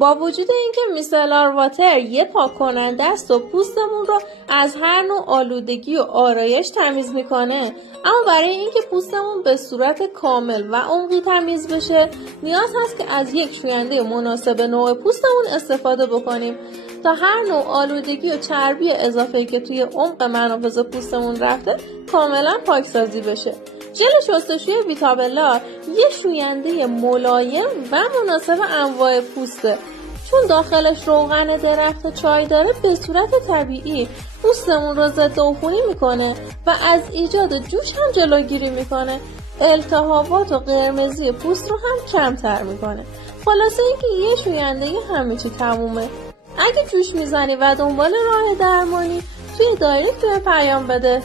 با وجود اینکه میسلار واتر یه پاک کننده است و پوستمون رو از هر نوع آلودگی و آرایش تمیز میکنه، اما برای اینکه پوستمون به صورت کامل و عمقی تمیز بشه نیاز هست که از یک شوینده مناسب نوع پوستمون استفاده بکنیم تا هر نوع آلودگی و چربی اضافه‌ای که توی عمق منافذ پوستمون رفته کاملا پاکسازی بشه. ژل شستشوی ویتابلا یه شوینده ملایم و مناسب انواع پوسته. چون داخلش روغن درخت چای داره به صورت طبیعی پوستمون رو ضد عفونی میکنه و از ایجاد جوش هم جلوگیری میکنه. التهابات و قرمزی پوست رو هم کمتر میکنه. خلاصه اینکه یه شوینده همه چی تمومه. اگه جوش میزنی و دنبال راه درمانی توی دایرکت به پیام بده.